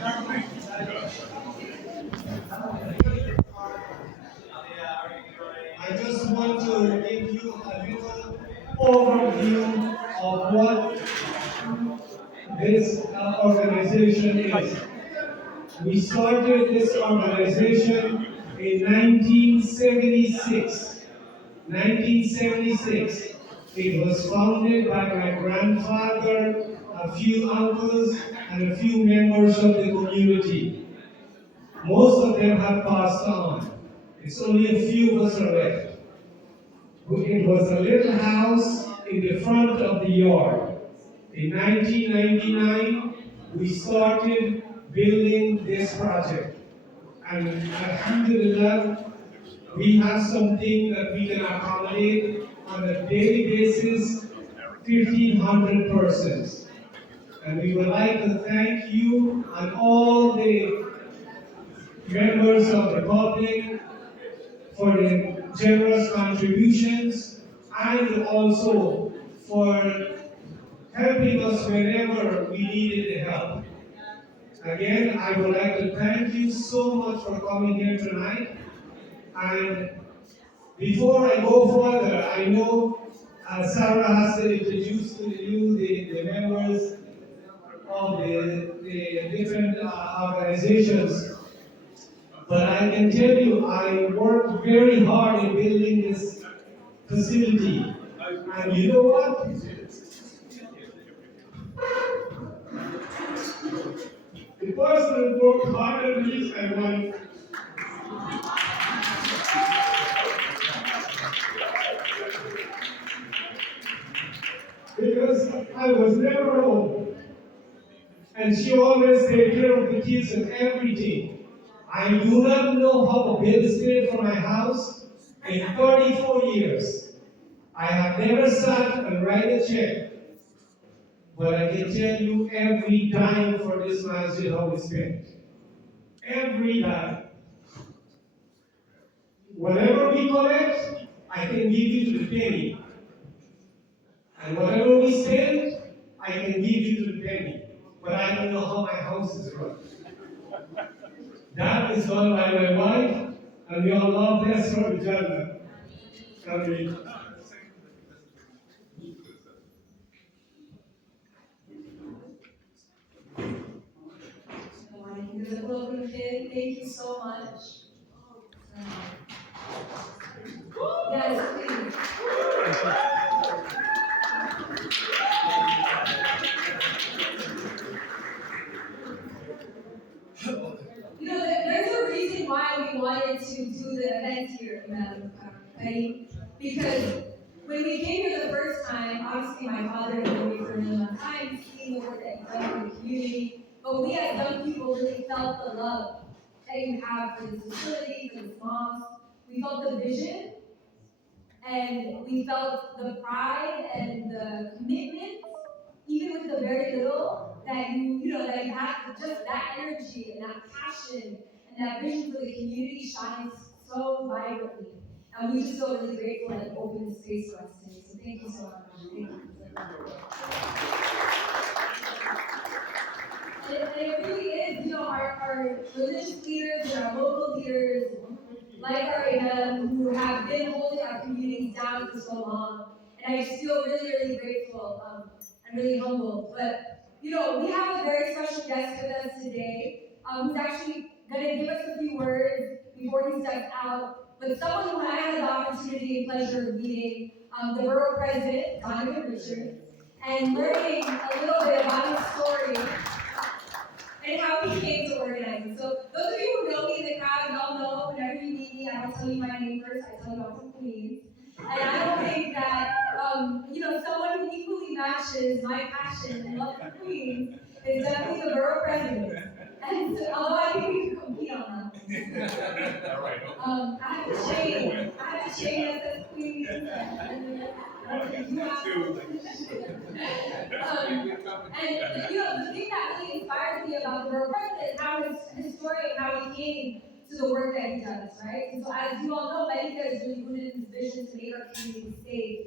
I just want to give you a little overview of what this organization is. We started this organization in 1976. 1976. It was founded by my grandfather, a few uncles, and a few members of the community. Most of them have passed on. It's only a few of us are left. It was a little house in the front of the yard. In 1999, we started building this project. And alhamdulillah, we have something that we can accommodate on a daily basis, 1,500 persons. And we would like to thank you and all the members of the public for the generous contributions and also for helping us whenever we needed the help. Again, I would like to thank you so much for coming here tonight. And before I go further, I know Sarah has to introduce to you the members of the different organizations. But I can tell you, I worked very hard in building this facility. And you know what? The person who worked harder than me, I won. Because I was never home. And she always take care of the kids and everything. I do not know how a bill is paid for my house in 34 years. I have never sat and write a check, but I can tell you every dime for this masjid how we spent. Every dime. Whatever we collect, I can give you to the penny. And whatever we spend, I can give you to the penny. But I don't know how my house is run. That is done by my wife, and we all love this for the Jannah. Amen. Welcome, kid. Thank you so much. Yes, please. There's a reason why we wanted to do the event here, right? Because when we came here the first time, obviously my father had been away for a really long time, seeing the work that he's done in the community, but we as young people really felt the love that you have for this facility, for this mosque. We felt the vision, and we felt the pride and the commitment, even with the very little that that you have, just that energy and that passion and that vision for the community shines so vibrantly. And we just feel really grateful that you opened this space for us today. So thank you so much. Thank you. And it really is, our religious leaders and our local leaders, like our Imam, who have been holding our communities down for so long. And I just feel really, really grateful and really humbled. But, we have a very special guest with us today who's actually going to give us a few words before he steps out. But someone who I had the opportunity and pleasure of meeting, the borough president, Donovan Richards, and learning a little bit about his story and how he came to organize it. So those of you who know me in the crowd, y'all know whenever you meet me, I don't tell you my name first, I tell you I'm from Queens. And I don't think that, someone who equally matches my passion and love for Queens is definitely the borough president. And although I think we can compete on that. I have to chain that says Queens. And you have to. The thing that really inspires me about the borough president is how his story and how he came to the work that he does, right? And so as you all know, Medicare is really rooted in his vision to make our community safe.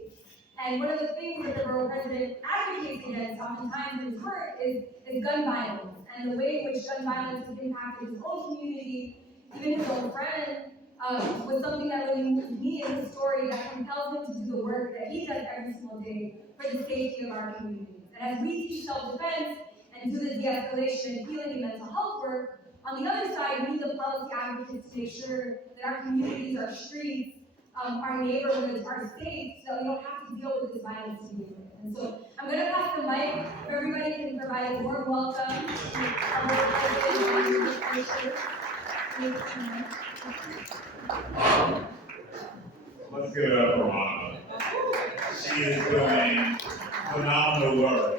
And one of the things that the borough president advocates against oftentimes in his work is gun violence and the way in which gun violence has impacted his own community, even his own friend, was something that really moved me in his story that compelled him to do the work that he does every single day for the safety of our communities. And as we teach self-defense and do the de-escalation, healing, and mental health work, on the other side, we need the policy advocates to make sure that our communities, our streets, our neighborhoods are safe so that we don't have to deal with this violence anymore. And so I'm going to pass the mic if everybody can provide a warm welcome to our board president. Let's give it up for Rhonda. She is doing phenomenal work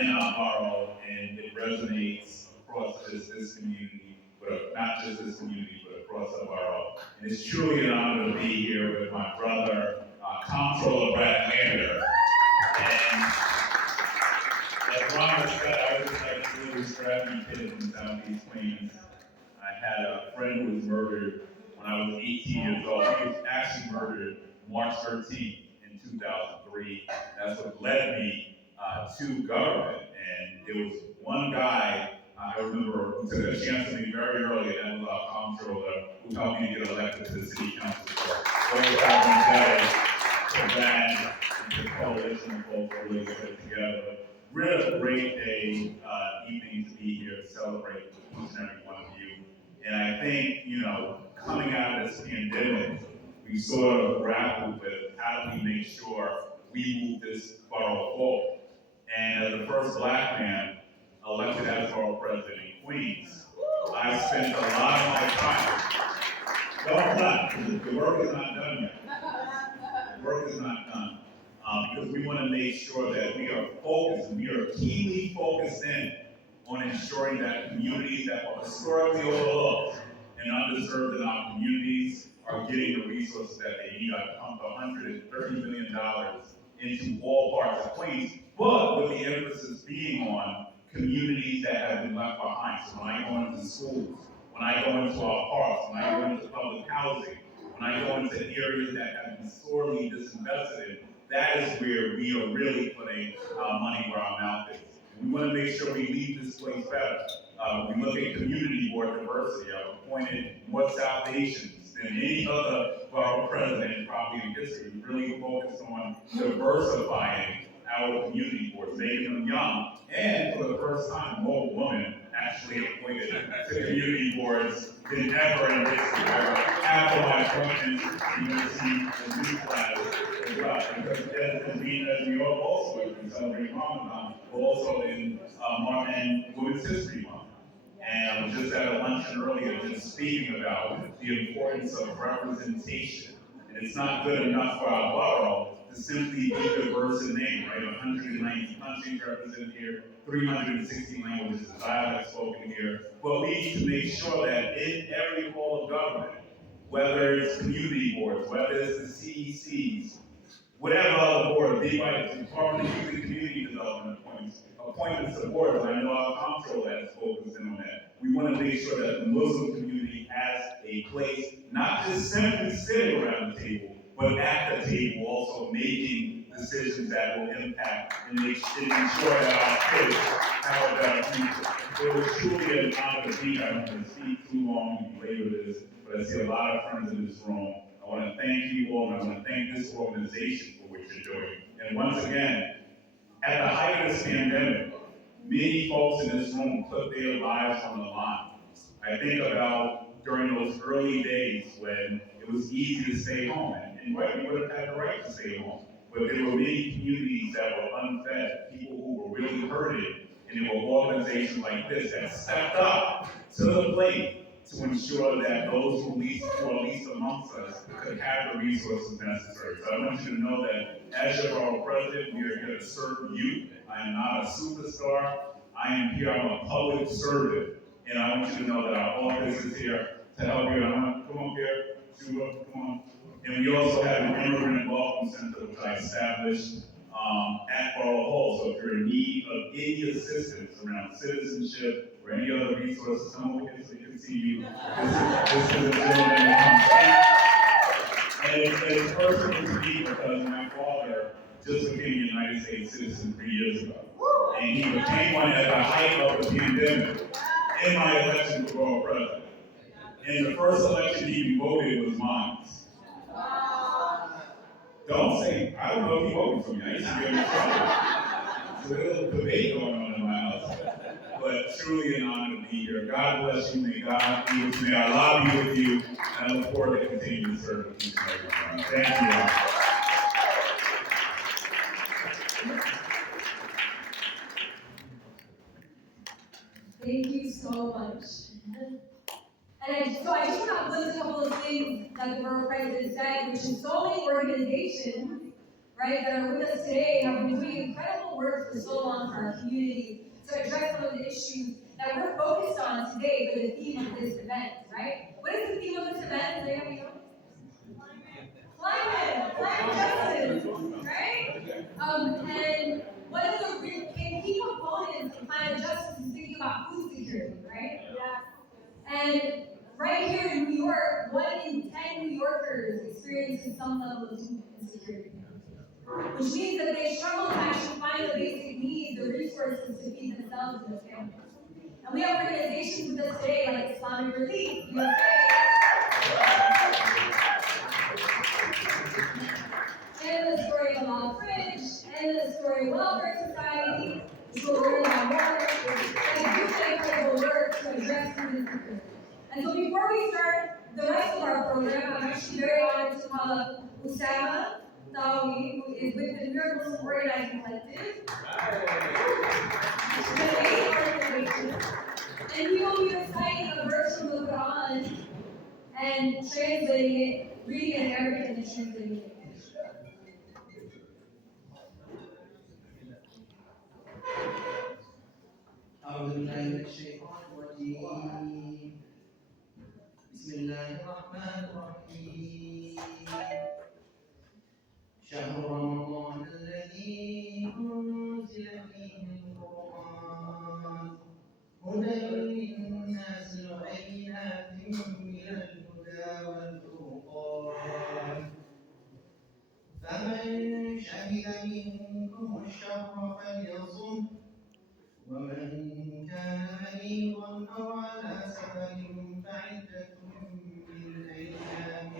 in our borough, and it resonates across this community, but not just this community, but across the borough. And it's truly an honor to be here with my brother, Comptroller Brad Lander. And as Rhonda said, I was like a little scrappy kid from Southeast Queens. I had a friend who was murdered when I was 18 years old. He was actually murdered March 13th in 2003. That's what led me to government. And there was one guy I remember who took a chance on me very early, and that was our comptroller, who helped me get elected to the city council. So those guys to Brad and the coalition of folks that really put it together. Really great day, evening to be here to celebrate each and every one of you. And I think, coming out of this pandemic, we sort of grappled with how do we make sure we move this borough forward. And as the first Black man elected as borough president in Queens, I spent a lot of my time. Don't clap, the work is not done yet. The work is not done. Because we want to make sure that we are focused, we are keenly focused in on ensuring that communities that are historically overlooked and underserved in our communities are getting the resources that they need. I've pumped $130 million into all parts of Queens, but with the emphasis being on communities that have been left behind. So when I go into schools, when I go into our parks, when I go into public housing, when I go into areas that have been sorely disinvested in, that is where we are really putting our money where our mouth is. And we want to make sure we leave this place better. We look at community board diversity. I've appointed more South Asians than any other borough president probably in history. We really focused on diversifying our community boards, making them young, and for the first time, more women actually appointed to community boards than ever in history. Half of my appointments, you're going to see the new class as well. Because as we all also, as we celebrate Ramadan, but also in Martin Women's History Month. And I was just at a luncheon earlier just speaking about the importance of representation. And it's not good enough for our borough to simply be diverse in name, right? 190 countries represented here, 360 languages and dialects spoken here. But we need to make sure that in every hall of government, whether it's community boards, whether it's the CECs, whatever other board, the Department of Youth and Community Development appointments to boards, I know our comptroller has focused in on that. We want to make sure that the Muslim community has a place, not just simply sitting around the table, but at the table also making decisions that will impact and ensure that our kids have a better future. It was truly an honor to be here. I'm not going to speak too long and belabor this, but I see a lot of friends in this room. I want to thank you all, and I want to thank this organization for what you're doing. And once again, at the height of this pandemic, many folks in this room put their lives on the line. I think about during those early days when it was easy to stay home, and right, we would have had the right to stay home. But there were many communities that were unfed, people who were really hurting, and there were organizations like this that stepped up to the plate to ensure that those who are least amongst us could have the resources necessary. So I want you to know that as your borough president, we are here to serve you. I am not a superstar. I am here, I'm a public servant. And I want you to know that our office is here to help you. Come on here, Juba, come on. And we also have an immigrant welcome center which I established at Borough Hall. So if you're in need of any assistance around citizenship or any other resources, come over here so they can see you. This is a gentleman that comes. And it's personal to me because my father just became a United States citizen 3 years ago. And he became one at the height of the pandemic in my election for borough president. And the first election he voted was mine. Don't say, I don't know if he voted for me. I used to get in trouble. There's a little debate going on in my house. But truly an honor to be here. God bless you. May God be with you. May I lobby with you. And I look forward to continuing to serve with you. Thank you. Thank you so much. And I just want to list a couple of things that the borough president said, which is so many organizations, right, that are with us today have been doing incredible work for so long for our community to address some of the issues that we're focused on today for the theme of this event, right? What is the theme of this event? Does anybody know? Climate justice, right? And one of the key components of climate justice is thinking about food security, right? And right here in New York, 1 in 10 New Yorkers experiences some level of food insecurity, which means that they struggle to actually find the basic needs, the resources to feed themselves and their families. And we have organizations with us today like Islamic Relief, USA, and the story of Law Fridge, and the story of Welfare Society, which will learn about more, that do incredible work to address food insecurity. And so before we start the rest of our program, I'm actually very honored to call up Usama Tawi, who is with the New York Muslim Organizing Collective. And he will be reciting a verse from the Quran and translating it, reading it in Arabic and then translating it. أعوذ بالله من الشيطان الرجيم. بسم الله الرحمن الرحيم. شهر رمضان الذي أنزل فيه القرآن هدى للناس وبينات من الهدى والفرقان فمن شهد منكم الشهر فليصم ومن كان مريضا أو على سفر فعدة من أيام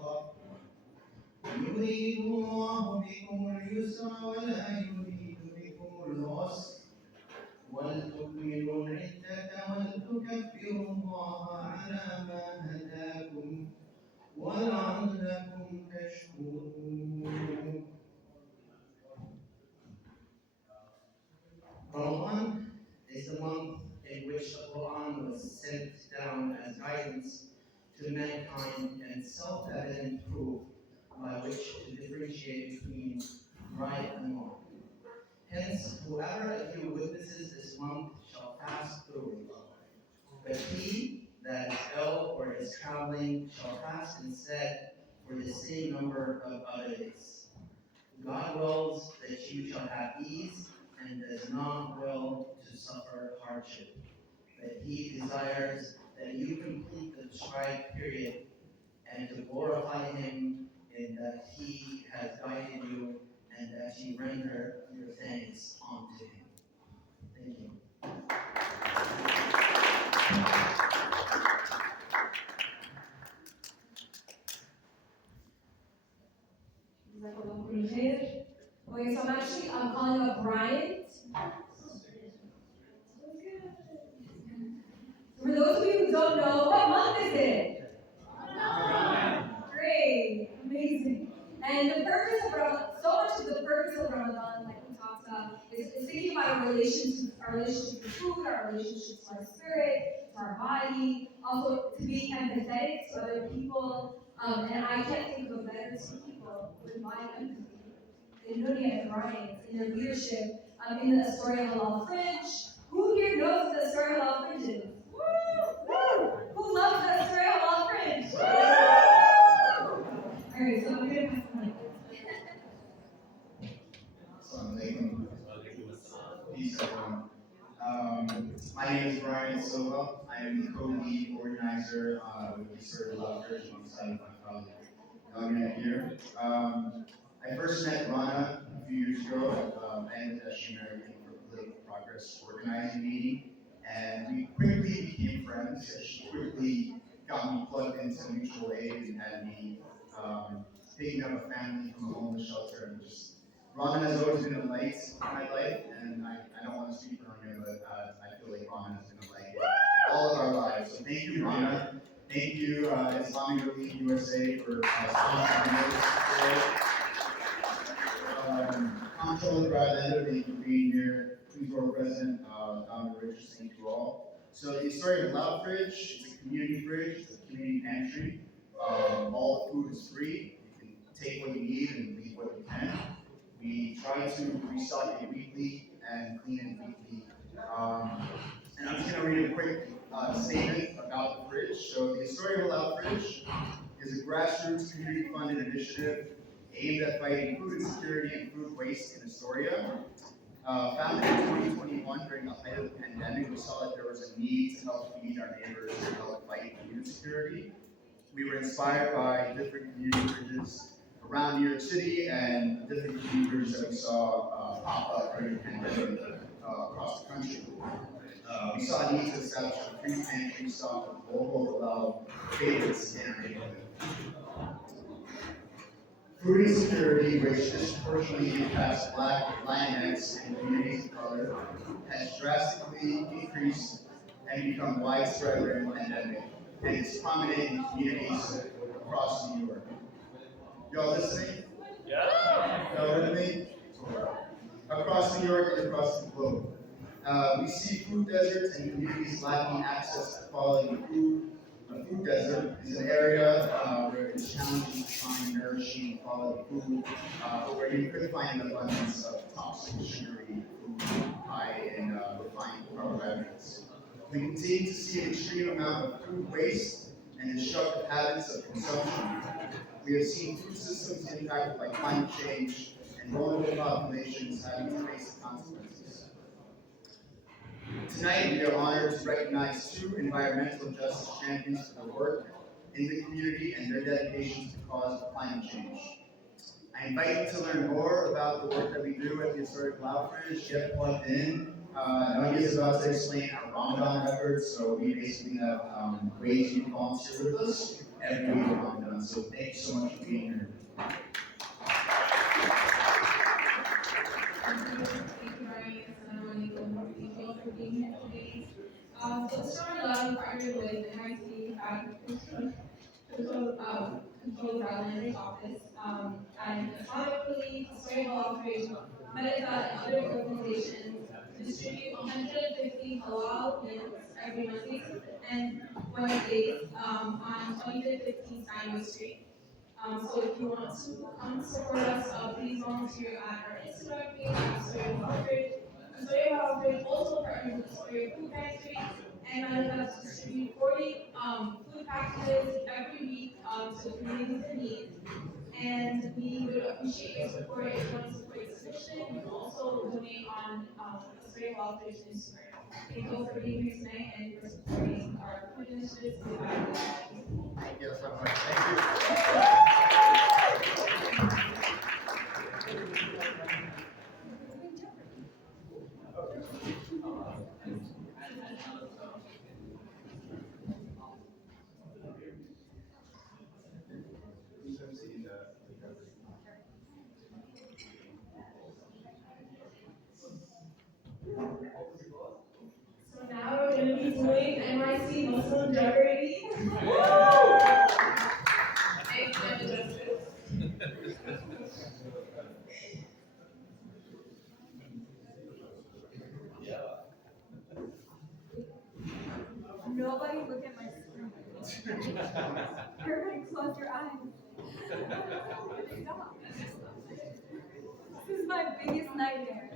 أخر يريد الله بكم اليسر ولا يريد بكم العسر ولتكملوا العدة ولتكبروا الله على ما هداكم ولعلكم تشكرون. Ramadan is the month in which the Quran was sent down as guidance to mankind and self-evident proof by which to differentiate between right and wrong. Hence, whoever of you witnesses this month shall fast through it. But he that is ill or is traveling shall fast instead for the same number of other days. God wills that you shall have ease and does not will to suffer hardship. But he desires that you complete the prescribed period and to glorify him in that he has guided you and that you render your thanks unto him. Thank you. Okay, so I'm calling up Bryant. For those of you who don't know, what month is it? Great, amazing. And the purpose of Ramadan, so much of the purpose of Ramadan, like we talked about, is thinking about our relationship to food, our relationship to our spirit, to our body, also to be empathetic to other people. And I can't think of a better two people with my empathy than Nunia and Bryant in their leadership in the story of Halal Fridge. Who here knows what the story of Halal Fridge is? Woo! Who loves the story of Halal Fridge? Alright, so I'm going to pass the mic. Assalamu alaikum. Peace, everyone. My name is Brian Silva. I am the co-lead organizer with the Circle of Fridge alongside my colleague Donna here. I first met Rana a few years ago at Bangladesh American Republic Chris organizing the meeting, and we quickly became friends. She quickly got me plugged into mutual aid and had me picking up a family from a homeless shelter. And just ramen has always been a light in my life, and I don't want to speak for Rania, but I feel like ramen has been a light in all of our lives. So thank you, Rana. Thank you, Islamic Relief USA, for sponsoring this today. Comptroller Brad, thank you for being here. Queens Borough President Dominic Richards, thank you all. So the story of Loud Fridge, it's a community fridge, it's a community pantry. All the food is free. You can take what you need and leave what you can. We try to restock it weekly and clean it weekly. And I'm just going to read a quick statement about the fridge. So the Historia Loud Fridge is a grassroots community-funded initiative aimed at fighting food insecurity and food waste in Astoria. Founded in 2021 during the height of the pandemic, we saw that there was a need to help feed our neighbors and help fight food insecurity. We were inspired by different community fridges around New York City and different communities that we saw pop up during the pandemic across the country. We saw a need to establish a free pantry stock of local allowed favorites in our neighborhood. Food insecurity, which disproportionately impacts Black, Latinx, and communities of color, has drastically increased and become widespread during the pandemic, and is prominent in communities across New York. Y'all listening? Yeah. Y'all with me? Across New York and across the globe. We see food deserts and communities lacking access to quality food. A food desert is an area where it's challenging to find nourishing quality food, but where you could find an abundance of toxic, sugary food, high in refined carbohydrates. We continue to see an extreme amount of food waste and destructive habits of consumption. We have seen food systems impacted by climate change and vulnerable populations having to face the consequences. Tonight, we are honored to recognize two environmental justice champions for their work in the community and their dedication to the cause of climate change. I invite you to learn more about the work that we do at the Historic Loud Fridge. Get plugged in. Nagi is about to explain our Ramadan efforts, so we basically have ways you can volunteer with us every week of Ramadan. So thank you so much for being here. So Historia Loud partnered with MIT Control Landers Office and Islamic Relief, Historia Loud Fridge, Medica, and other organizations to distribute 150 halal meals every Monday and Wednesdays on 2515 Steinway Street. So if you want to come support us, please volunteer at our Instagram page, Historia Loud Fridge. Historia Loud Fridge also partners with Historia Food Pantry and Medica to distribute 40 food packages every week to communities in need. And we would appreciate your support if you want to support this mission. You can also donate on Historia Loud Fridge Instagram. Thank you for being here tonight and for supporting our food initiatives. Thank you so much. Thank you. So now we're going to be doing NYC Muslim Jeopardy. Nobody look at my screen. Everybody close your eyes. Stop. This is my biggest nightmare.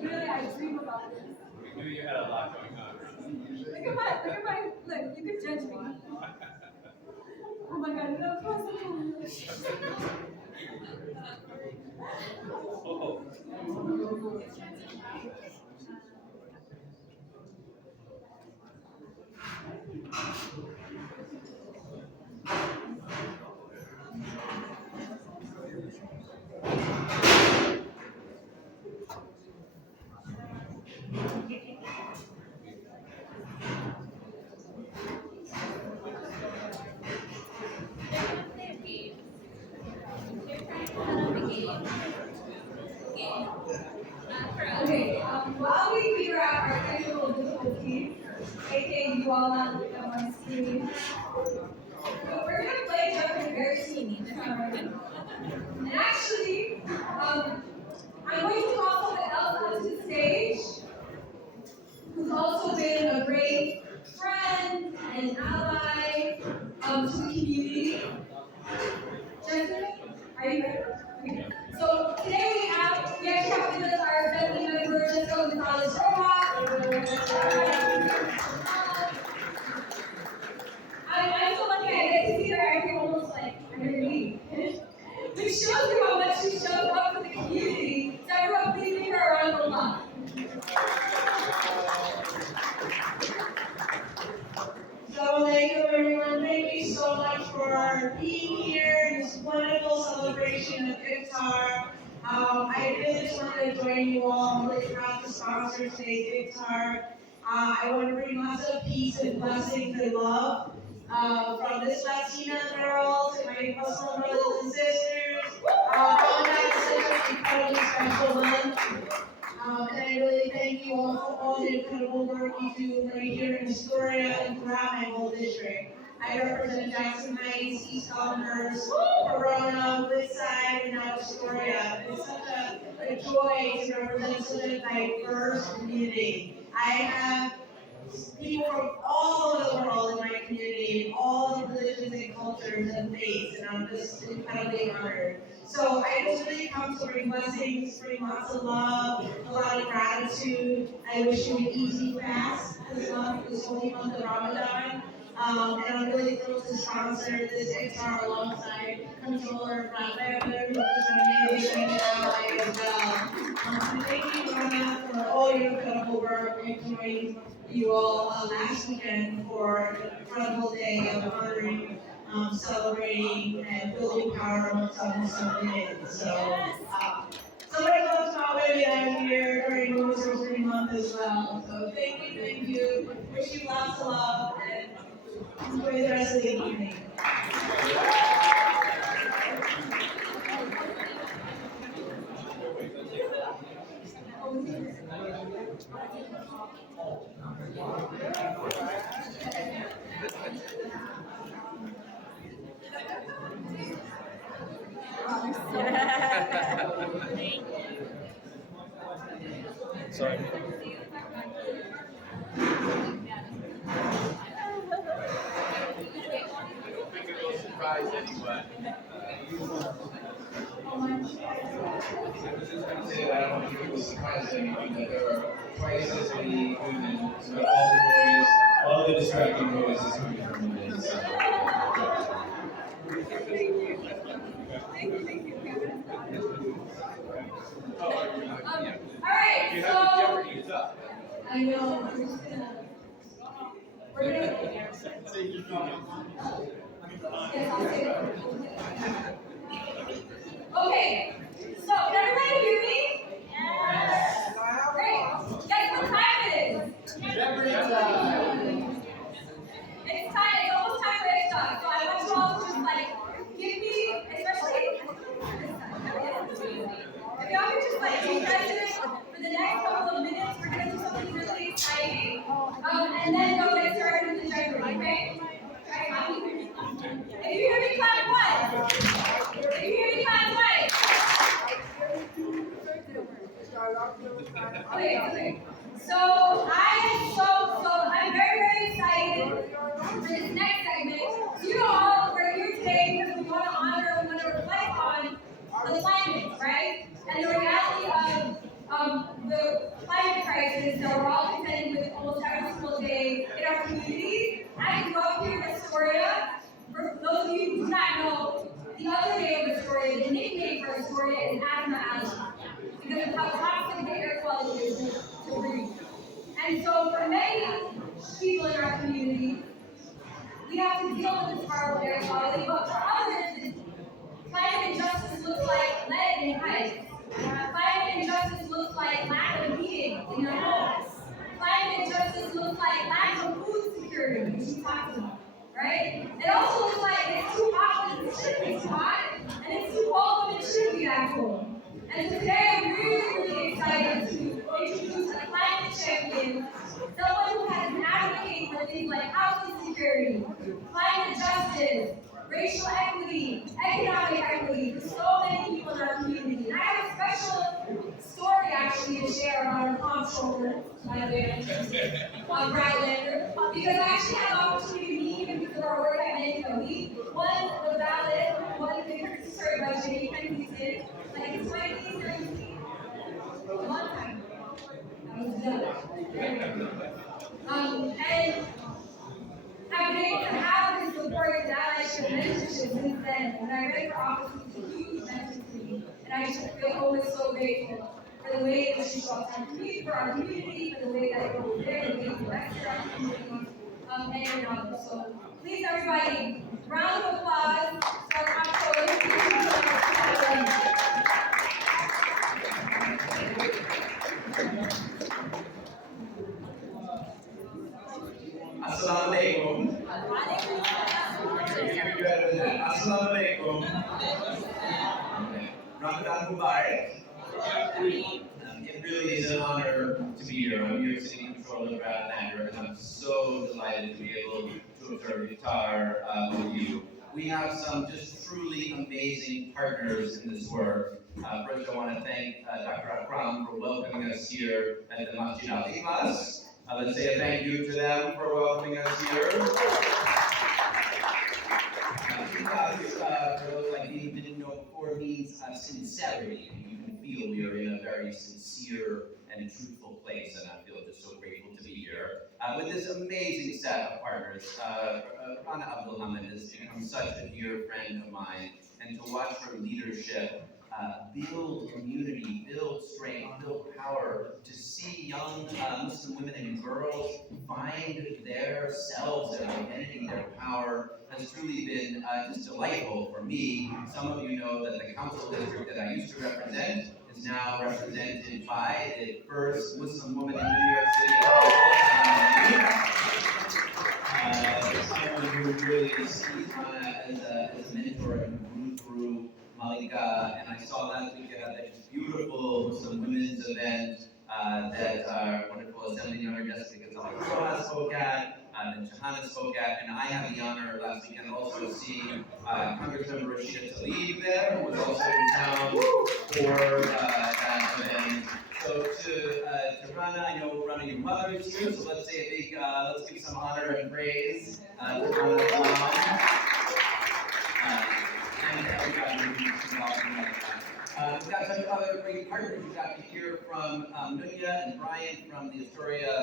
Really, I dream about this. We knew you had a lot going on. Look, you could judge me. Oh my god, no, Oh. you all on my screen. We're gonna play something very soon. And actually, I'm going to call someone else onto the stage who's also been a great friend and ally to the community. Jessica, are you ready? Okay. So today we actually have with us our family member, Jessica Gonzalez I'm so lucky I get to see her every almost like every week. Which shows you how much she shows up for the community. So everyone please give her a round of applause. Assalamualaikum everyone. Thank you so much for being here in this wonderful celebration of Iftar. I really just wanted to join you all. I'm really proud to sponsor today's Iftar. I want to bring lots of peace and blessings and love from this Latina girl to my Muslim brothers and sisters. Ramadan is such an incredibly special month. And I really thank you all for all the incredible work you do right here in Astoria and throughout my whole district. I represent Jackson Heights, East Elmhurst, Corona, Woodside, and now Astoria. It's such a joy to represent such a diverse community. I have people from all over the world in my community, all the religions and cultures and faiths, and I'm just incredibly honored. So I just really come to bring blessings, bring lots of love, a lot of gratitude. I wish you an easy fast this holy month of Ramadan. And I'm really thrilled to sponsor this Iftar alongside Controller Rafael, who is an amazing ally as well. So thank you, Rana, for all your incredible work. I joined you all last weekend for an incredible day of honoring, celebrating, and building power amongst our Muslim women. So, somebody loves my women out here during Women's History Month as well. So thank you. Wish you lots of love and enjoy the rest of the evening. Sorry. Surprise anyone. Say that I don't think it was surprised anyone that there are twice as many women, so all the noise, all the distracting noise is coming from women. So. Alright, You so have the Jeopardy is up. I know we're gonna yes, I'll say it. Okay, so can everybody hear me? Yes. Great. Guess what time it is? Jeopardy time. It's time. It's almost time for Iftar. So I want you all to just like give me, especially if y'all could just like be present for the next couple of minutes. We're gonna do something really exciting, and then go get started with the Jeopardy. Okay? If you hear me, clap once. If you hear me, clap twice. Okay. So I'm very excited for this next segment. You all we're here today because we want to honor, we want to reflect on the climate, right? And the reality of the climate crisis that we're all contending with almost every single day in our communities. I grew up here in Astoria. For those of you who do not know, the other day of Astoria, the nickname for Astoria is Asthma Alley because of how toxic the air quality is to breathe. And so for many people in our community, we have to deal with this horrible air quality, but for others, climate injustice looks like lead in pipes. Climate injustice looks like lack of heating in their homes. Climate injustice looks like lack of food security, which we talked about, right? It also looks like it's too hot when it shouldn't be too hot, and it's too cold when it shouldn't be that cold. And so today I'm really excited to introduce a climate champion, someone who has been advocating for for things like housing security, climate justice, racial equity, economic equity for so many people in our community. And I have a special story actually to share about our comptroller, by the way, Brad Lander, because I actually had the opportunity to meet him because of our work at Mango. We won the ballot, won the conservative budget, he kind of did, like in 2017, a long time. I was done. And I've been able to have this support and allyship mentorship since then. When I ran for office, it was a huge mentor to me. And I just feel always so grateful for the way that she shows up for our community, for the way that it was there, the way you invested our community, and others. So please, everybody, round of applause for our comptroller. Assalamualaikum. Assalamualaikum. Ramadan Mubarak. It really is an honor to be here. I'm New York City Controller Brad Lander, and I'm so delighted to be able to observe Iftar with you. We have some just truly amazing partners in this work. First, I want to thank Dr. Akram for welcoming us here at the Masjid Al-Ikhlas. Let's say a thank you to them for welcoming us here. For those like me who didn't know before, means sincerity. You can feel we are in a very sincere and truthful place, and I feel just so grateful to be here with this amazing set of partners. Rana Abdulhamid has become such a dear friend of mine, and to watch her leadership build community, build strength, build power, to see young Muslim women and girls find their selves, their identity, their power, has truly been just delightful for me. Some of you know that the council district that I used to represent is now represented by the first Muslim woman in New York City. Someone who really sees Rana as a mentor and grew through Malika, and I saw last week at that beautiful Muslim women's event that our wonderful Assembly Member Jessica Gonzalez spoke at, and Shahana spoke at, and I had the honor last weekend also to see Congressmember Rashida Tlaib there, who was also in town for that event. So to Rana, I know Rana, your mother is here, so let's say a big, let's give some honor and praise to Rana's mom. And everybody who's involved in that. We've got some other great partners. We've got to hear from Nunya and Brian from the Astoria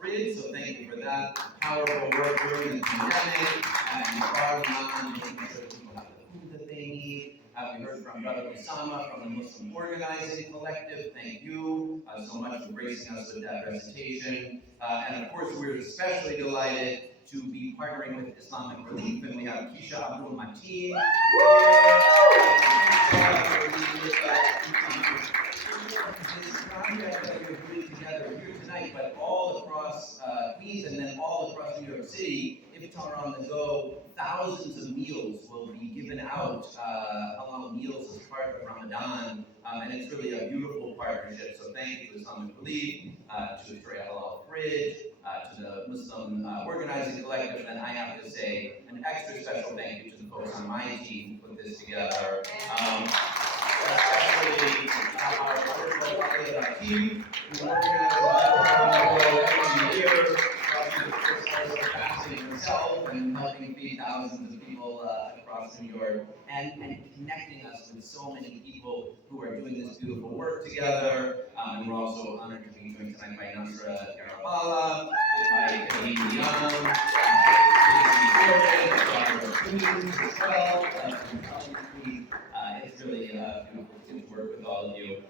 Bridge, so thank you for that powerful work during the pandemic and barring on making sure that people have the food that they need. We heard from Brother Osama from the Muslim Organizing Collective. Thank you so much for gracing us with that recitation. And of course, we're especially delighted to be partnering with Islamic Relief, and we have Keisha Abdul Mateen. This project that we're putting together here tonight, but all across Queens and then all across New York City, Iftar on the go, thousands of meals will be given out, along meals as part of Ramadan, and it's really a beautiful partnership. So thank you to Islamic Relief, to Astoria Halal Bridge, to the Muslim Organizing Collective, and I have to say an extra special thank you to the folks on my team who put this together. Especially our first team who organized every year, fasting himself and helping feed thousands of people across New York, and connecting us with so many people who are doing this beautiful work together. And we're also honored to be joined tonight by Nasra Garabala, by Kadeem Young, as well. It's really beautiful to work with all of you.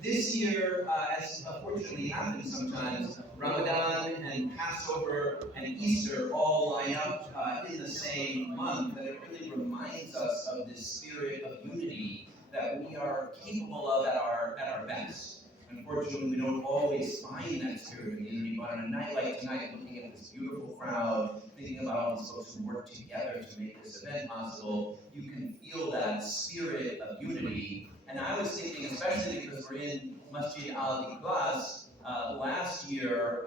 This year, as unfortunately happens sometimes, Ramadan and Passover and Easter all line up in the same month, and it really reminds us of this spirit of unity that we are capable of at our best. Unfortunately, we don't always find that spirit of unity, but on a night like tonight, looking at this beautiful crowd, thinking about all these folks who work together to make this event possible, you can feel that spirit of unity. And I was thinking, especially because we're in Masjid Al-Ikhlas, last year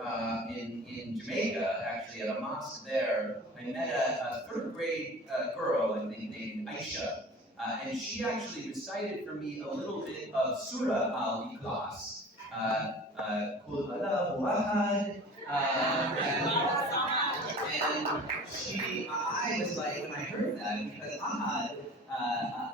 in Jamaica, actually at a mosque there, I met a third grade girl named Aisha. And she actually recited for me a little bit of Surah Al-Ikhlas. Qul Allahu Ahad. And I was like, when I heard that, because Ahad,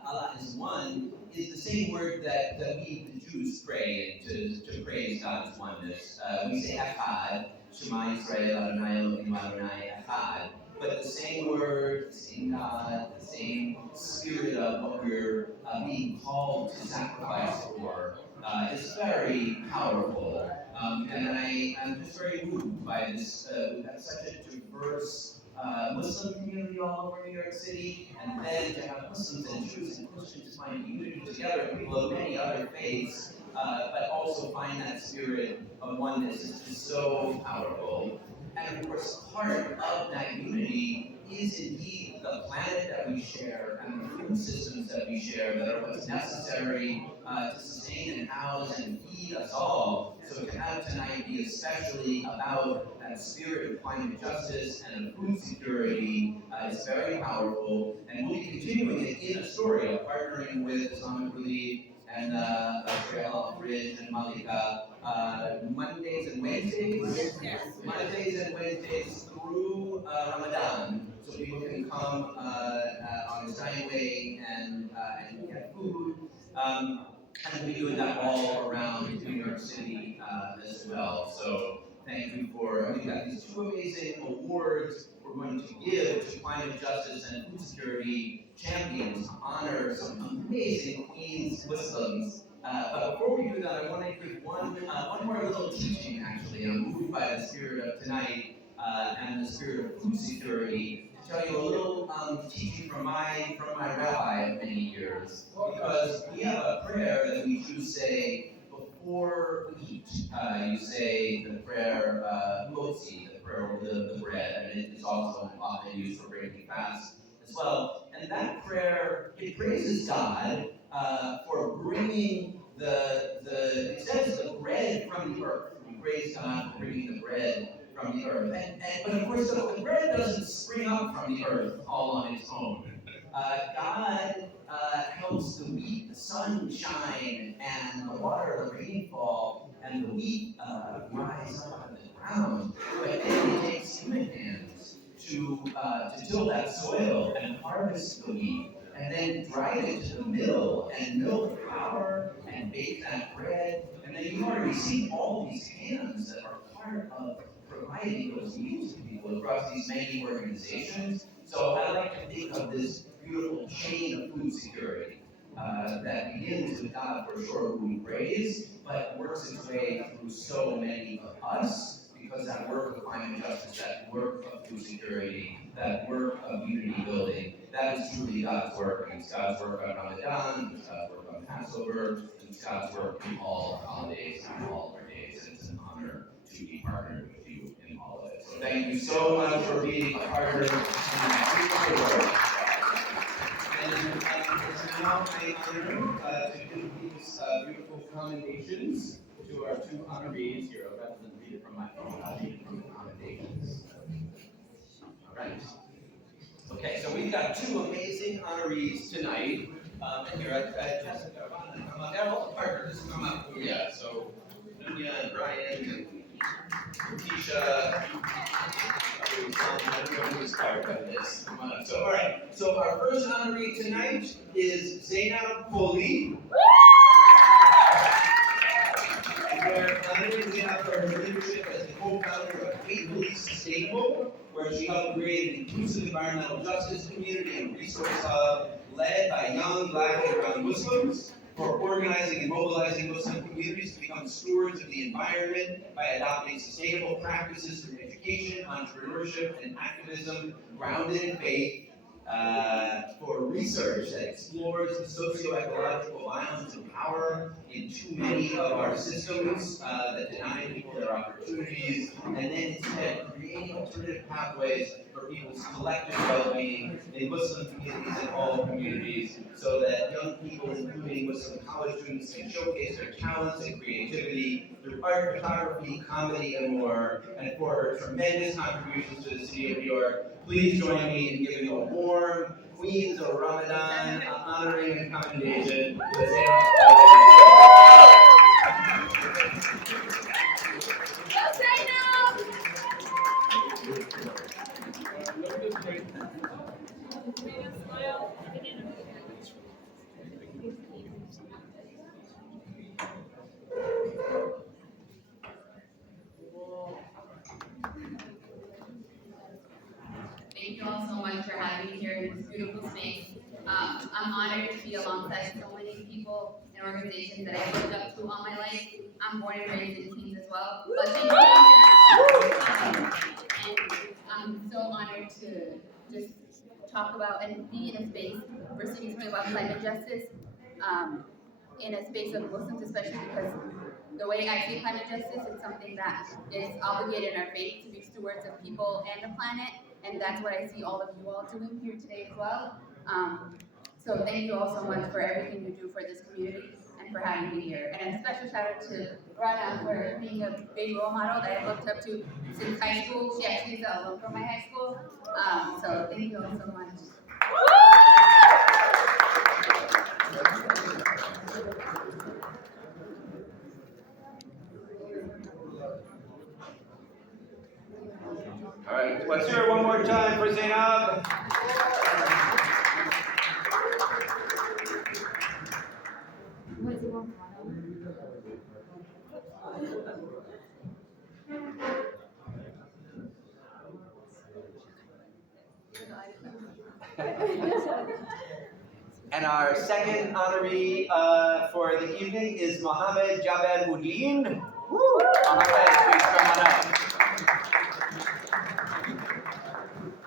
Allah is one, is the same word that we, the Jews, pray to praise God's oneness. We say Echad, Shema Yisrael, Adonai Elohim Adonai Echad. But the same word, the same God, the same spirit of what we're being called to sacrifice for is very powerful. And I'm just very moved by this. We've got such a diverse Muslim community all over New York City, and then to have Muslims and Jews and Christians find unity together, people of many other faiths, but also find that spirit of oneness is just so powerful. And of course, part of that unity is indeed the planet that we share and the food systems that we share that are what's necessary to sustain and house and feed us all. So to have tonight be especially about that spirit of climate justice and of food security is very powerful. And we'll be continuing it in Astoria, partnering with Islamic Relief and Trail Bridge and Malika Mondays and Wednesdays through Ramadan, so people can come on the Skyway and get food. And we'll be doing that all around New York City as well. So thank you for, we've got these two amazing awards we're going to give to climate justice and food security champions to honor some amazing Queens Muslims. But before we do that, I want to give one more little teaching, actually. I'm moved by the spirit of tonight and the spirit of food security to tell you a little teaching from my rabbi of many years. Because we have a prayer that we Jews say before we eat. You say the prayer motzi, the prayer over the bread, and it is also often used for breaking fast as well. And that prayer, it praises God for bringing it says the bread from the earth. We praise God for bringing the bread from the earth. But of course, the bread doesn't spring up from the earth all on its own. God helps the wheat, the sunshine, and the water, the rainfall, and the wheat rise up out of the ground. But then it takes human hands to till that soil and harvest the wheat, and then drive it to the mill and mill the flour and bake that bread. And then you've already seen all these hands that are part of providing those meals to people across these many organizations. So I like to think of this beautiful chain of food security that begins with God, for sure, who we praise, but works its way through so many of us, because that work of climate justice, that work of food security, that work of unity building, that is truly God's work. It's God's work on Ramadan, it's God's work on Passover, it's God's work in all our holidays and all of our days. And it's an honor to be partnered with you in all of it. So thank you so much for being a partner in our work. And it's now my honor to give these beautiful commendations to our two honorees here. Rather than read it from my phone, I'll read it from the commendations. All right. Okay, so we've got two amazing honorees tonight. And here, Jessica, come up. Yeah, all the partners come up. Yeah, so Nunya and Brian and Tisha. Everyone who's inspired by this. Come on up. So, all right. So our first honoree tonight is Zainab Kohli. We're honoring Zainab for her leadership as the co-founder of Faithfully Sustainable, where she helped create an inclusive environmental justice community and resource hub led by young Black and brown Muslims for organizing and mobilizing Muslim communities to become stewards of the environment by adopting sustainable practices through education, entrepreneurship, and activism grounded in faith, for research that explores the socio-ecological violence and power in too many of our systems that deny people their opportunities, and then instead create creating alternative pathways for people's collective well-being in Muslim communities and all communities, so that young people, including Muslim college students, can showcase their talents and creativity through art, photography, comedy, and more. And for her tremendous contributions to the city of New York, please join me in giving a warm Queens of Ramadan honoring and commendation to Zainab. Thank you all so much for having me here in this beautiful space. I'm honored to be alongside so many people and organizations that I've looked up to all my life. I'm born and raised in Queens as well. But and I'm so honored to just talk about and be in a space where speaking about climate justice, in a space of Muslims, especially because the way I see climate justice is something that is obligated in our faith to be stewards of people and the planet, and that's what I see all of you all doing here today as well. So thank you all so much for everything you do for this community and for having me here. And a special shout out to Rana for being a big role model that I've looked up to since high school. She actually is a alum from my high school. So thank you all so much. All right, let's hear it one more time for Zainab. And our second honoree for the evening is Mohammed Jabed Uddin. Mohammed, please come on up.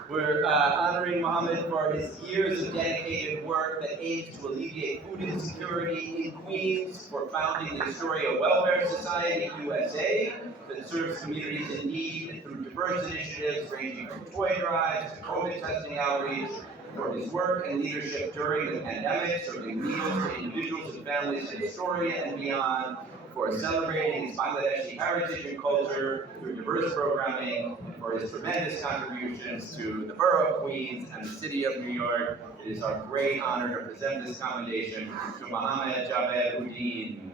We're honoring Mohammed for his years of dedicated work that aims to alleviate food insecurity in Queens, for founding the Astoria Welfare Society USA that serves communities in need through diverse initiatives ranging from toy drives to COVID testing outreach, for his work and leadership during the pandemic, serving meals to individuals and families in Astoria and beyond, for celebrating his Bangladeshi heritage and culture through diverse programming, and for his tremendous contributions to the Borough of Queens and the City of New York. It is our great honor to present this commendation to Mohammed Jabed Uddin.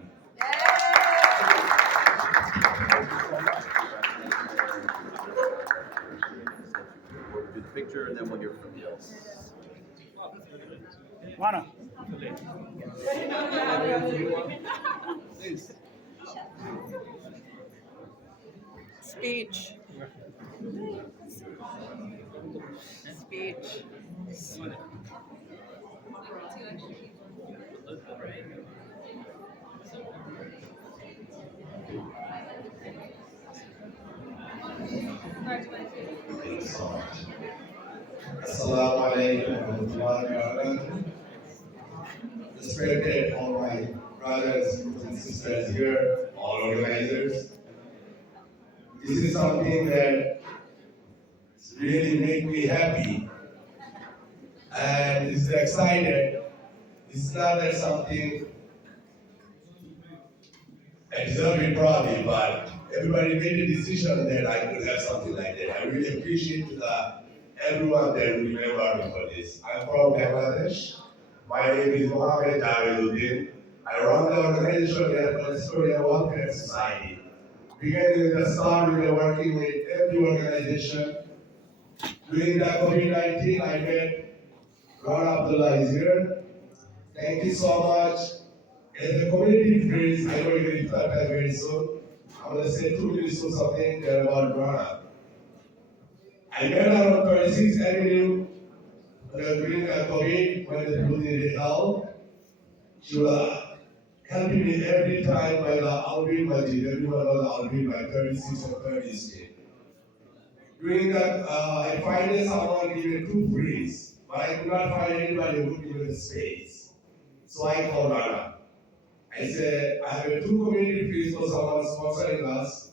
We'll do the picture and then we'll hear from you. Juana. Speech. Speech. Assalamu alaikum warahmatullahi wabarakatuh. Respected all my brothers and sisters here, all organizers. This is something that really makes me happy and is excited. It's not that something I deserve it probably, but everybody made a decision that I could have something like that. I really appreciate everyone that remembered me for this. I'm from Bangladesh. My name is Mohammed Jabed Uddin. I run the organization at the Astoria Welfare Society. Beginning in the start, we were working with every organization. During the COVID-19, I met Rana Abdullah is here. Thank you so much. As the community praise, I know you're going to start very soon. I'm going to say 2 minutes or something about Rana. I met her on 36th Avenue during the COVID when the people needed help. She was helping me every time by the Al-Bin Masjid. Everyone knows Al-Bin by 36th or 30th Street. During that, I finally someone gave me 2 frees, but I could not find anybody who would give me the space. So I called Rana. I said, I have 2 community frees for someone sponsoring us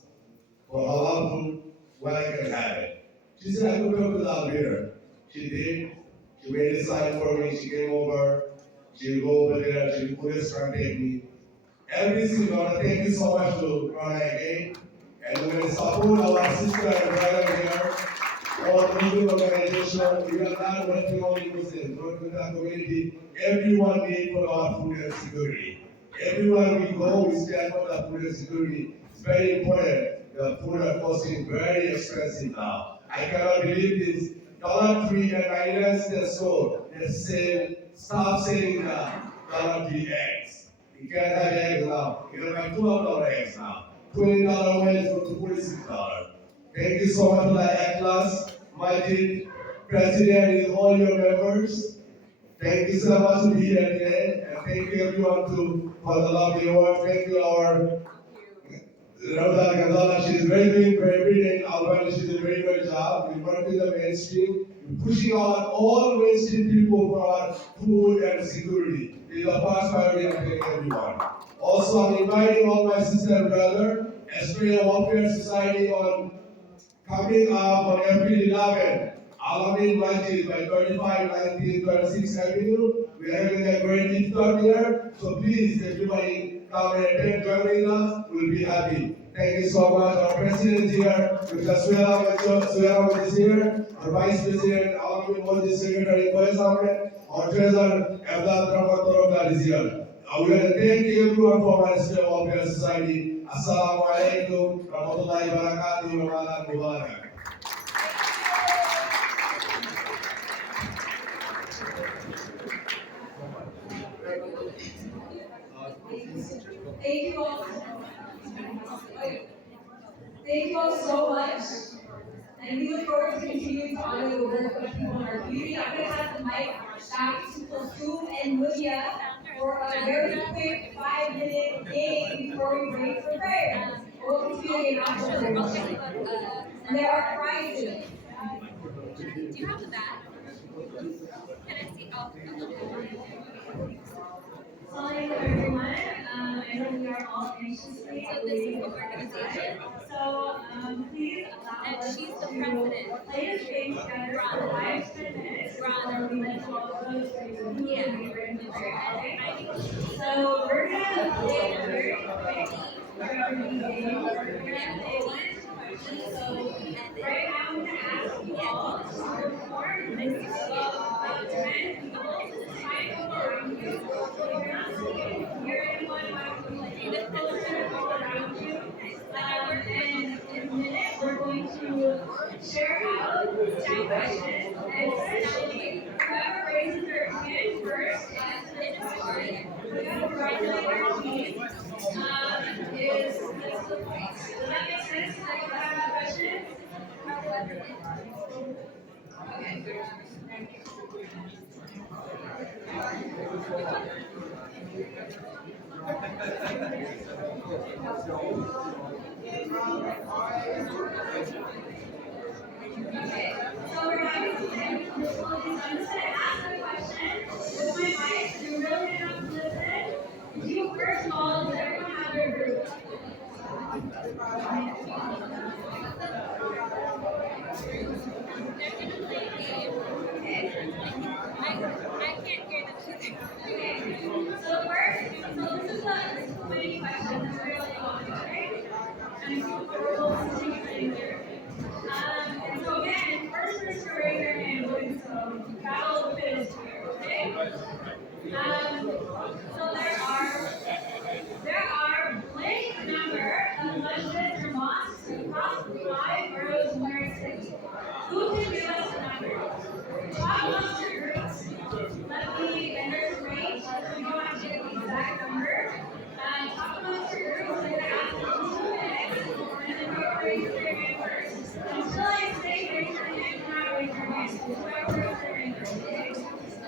for halal food, where I can have it. She said, I could talk with Alvira. She did. She made a sign for me. She came over. She will go over there. She will put a strap take me. Every single one, thank you so much to Rana again. And we're going to support our sister and brother here. Our legal organization, we are not working only Muslims, working with the community. Everyone needs for our food and security. Everywhere we go, we stand for the food and security. It's very important. The food are costing very expensive now. I cannot believe this. Dollar Tree and 99 cents store, they sell, stop selling the Dollar Tree eggs. You can't have eggs now. You can buy $12 eggs now. $20 ones go to $46. Thank you so much for the Atlas, Mighty President, and all your members. Thank you so much to be here today, and thank you everyone for the lovely words. Thank you our Rhoda Gonzalez. She's doing very brilliant. Albany, she's doing a very good job. We work with the mainstream. We're pushing out all mainstream people for our food and security. This is the first priority. I'm telling everyone. Also, I'm inviting all my sister and brother, Australia Welfare Society coming up on April 11. Alamin Masjid by 35, 19, 36 Avenue. We are having a great iftar there. So please, everybody come and attend, join us. We'll be happy. Thank you so much. Our president is here. Mr. Suela is here. Our vice president, Alamin Masjid secretary, Faiz Ahmed. Our treasurer, Abdul Rahman is here. We want to thank everyone from our Australia Welfare Society. Assalamu alaikum, rahmatullahi wa barakatuh, Ramadan Mubarak. Thank you all. Thank you all so much. And we look forward to continuing to honor the work of people in our community. I'm going to pass the mic back to Kulthum and Mudia for a very quick 5-minute game before we break for prayer. We'll continue afterwards. And there are prizes. Do you have the bag? Can I see? Oh, Assalamu alaikum everyone. I know we are all anxiously awaiting the organization. So please allow us she's the to president. play this game together for 5 to 10 minutes. Before we let you all go to the okay? So we're gonna play a very quick Jeopardy game. We're gonna play 1 or 2 questions. So right now I'm gonna ask you all to report about 10 people. Time go around you. So if you're not hear anyone, look closer, go around you. And in a minute, we're going to share out 10 questions. And essentially, whoever raises their hand first we have to congratulate our team. Is the point. Does that make sense? Like, if I have questions? Okay. Okay, so we're having some technical difficulties. I'm just going to ask a question with my mic. You're really going to have to listen. You, first of all, does everyone have their group? I can't hear them either. Okay, so first, so this is a 20 question. It's really long, okay? And so we're going to take it and so again, first person to raise their hand wins, so battle of the fittest here, okay? So there are blank number of Masjid or mosques across 5 boroughs in New York City. Who can give us the number? Top monster groups. Let me, and there's a range, so you don't have to get the exact number. Top monster groups, I'm going to ask you 2 minutes, and then go raise their hand first. Until I say raise your hand, do not raise your hand. Whoever raises their hand first, okay?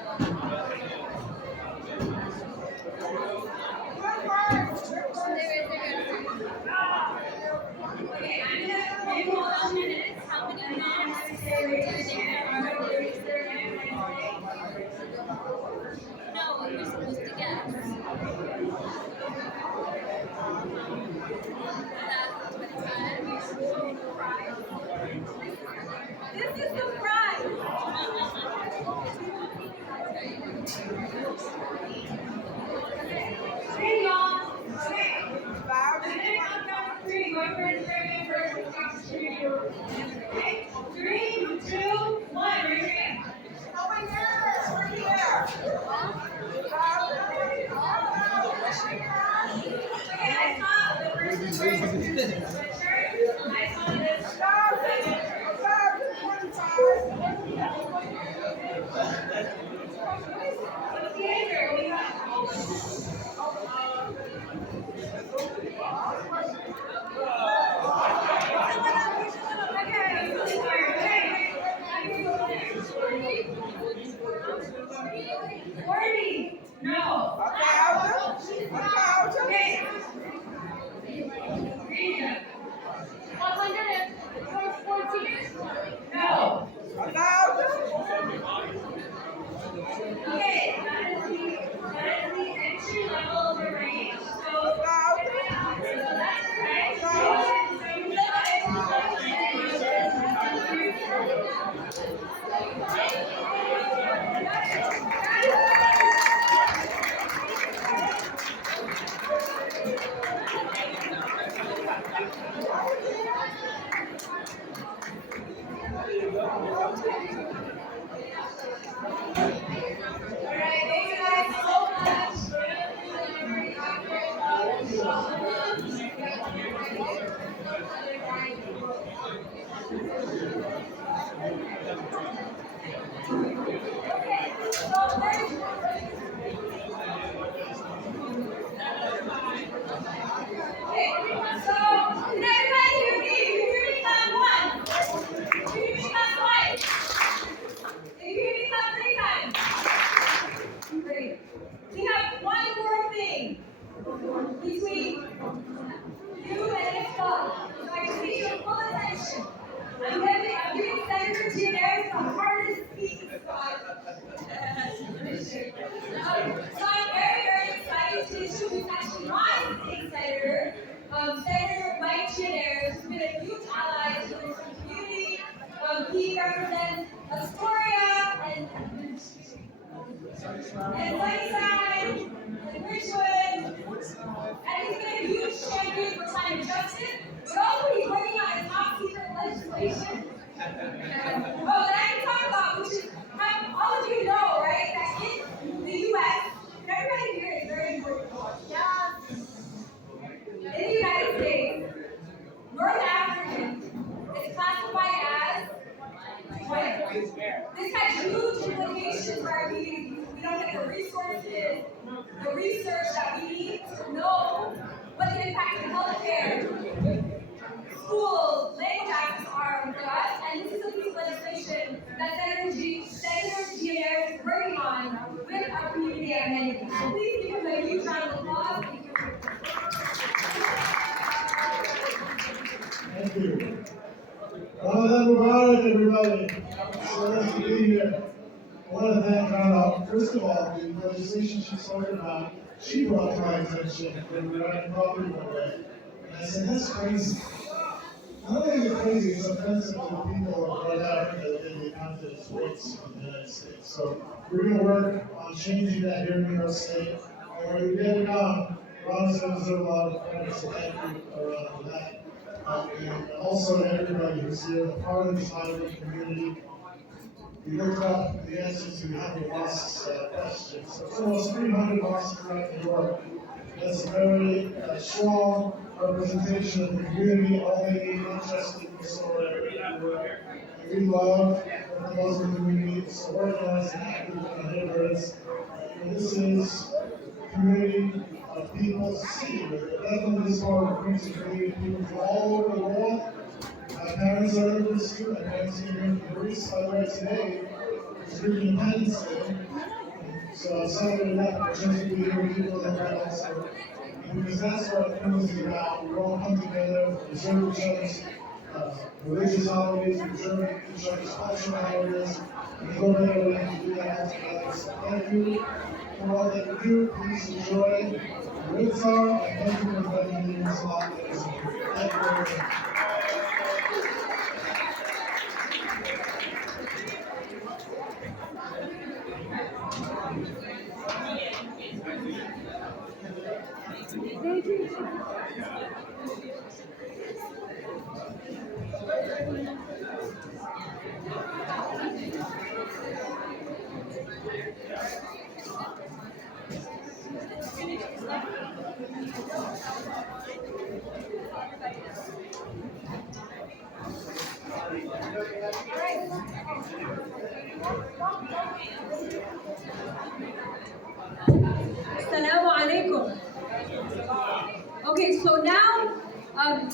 Okay, I'm gonna maybe hold on 2 minutes. How many and then I'm gonna say raise your hand. Everybody raise their hand when I say. No, you're supposed to guess. This is the prize. Hey, y'all. Okay. I'm gonna count down to 3. Going for it first. Across the street. Okay. 3, 2, 1. Raise your hand. Oh my goodness, we're here. Okay, I saw the person wearing the sweatshirt. I saw this. What's the answer? What do you got? No. Okay, Okay. 114? No. Okay, that is the entry level of the range. So that's correct. So you Alright, thank you guys so much. We have one more thing between you and this God. So I just need your full attention. I'm giving Senator Giannaris the hardest speaking spot. So I'm very, very excited to introduce actually my state senator, Senator Mike Giannaris, who's been a huge ally to this community. He represents Astoria and Lakeside, and Richwood, and he's been a huge champion for climate justice, but also he's working on a top secret legislation. That I can talk about, which is how all of you know, right, that in the U.S., and everybody here is very important. In the United States, North African is classified as what? This has huge implications for our community. We don't get the resources, the research that we need to know what the impact of healthcare, schools, language access are for us. And this is a piece of legislation that Senator Giannaris is working on with our community at Mendocino. So please give him a huge round of applause. Thank you. Ramadan Mubarak, everybody. So nice to be here. I want to thank Carla. First of all, the legislation she's talking about, she brought to my attention when we were at the property one day. And I said, that's crazy. Not only is it crazy, it's offensive to the people of North Africa in the United States of the United States. So we're going to work on changing that here in New York State. And when we get it done, Ron's going to deserve a lot of credit, so thank you for that. And also to everybody who's here, a part of this vibrant community. We looked up the answers to 100 mosques questions. So it's almost 300 mosques throughout New York. That's a very strong representation of the community, only interested in the story everywhere. And we love the Muslim community, so organized and active in the neighborhoods. And this is a community of people seeing it. Definitely this part of the Queens community, people from all over the world. My parents are immigrants too. My parents came here from Greece. By the way, today is Greek Independence Day. So I'm celebrating that opportunity to be here with people like that also. Because that's what Queens is about. We all come together, preserve each other's religious holidays, preserve each other's cultural holidays, and go there and do that all together. So thank you for all that you do. Please enjoy the Iftar, and thank you for inviting me to this holiday. Thank you very much. Assalamu alaikum. Okay, so now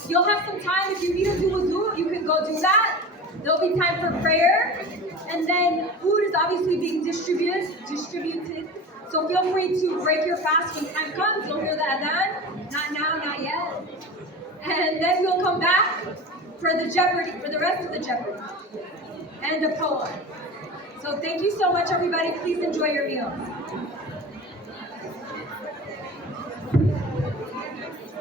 you'll have some time. If you need to do wudu, you can go do that. There'll be time for prayer. And then food is obviously being distributed. So feel free to break your fast when time comes. You'll hear the adhan. Not now, not yet. And then we'll come back for the Jeopardy, for the rest of the Jeopardy. And a poem. So thank you so much, everybody. Please enjoy your meal.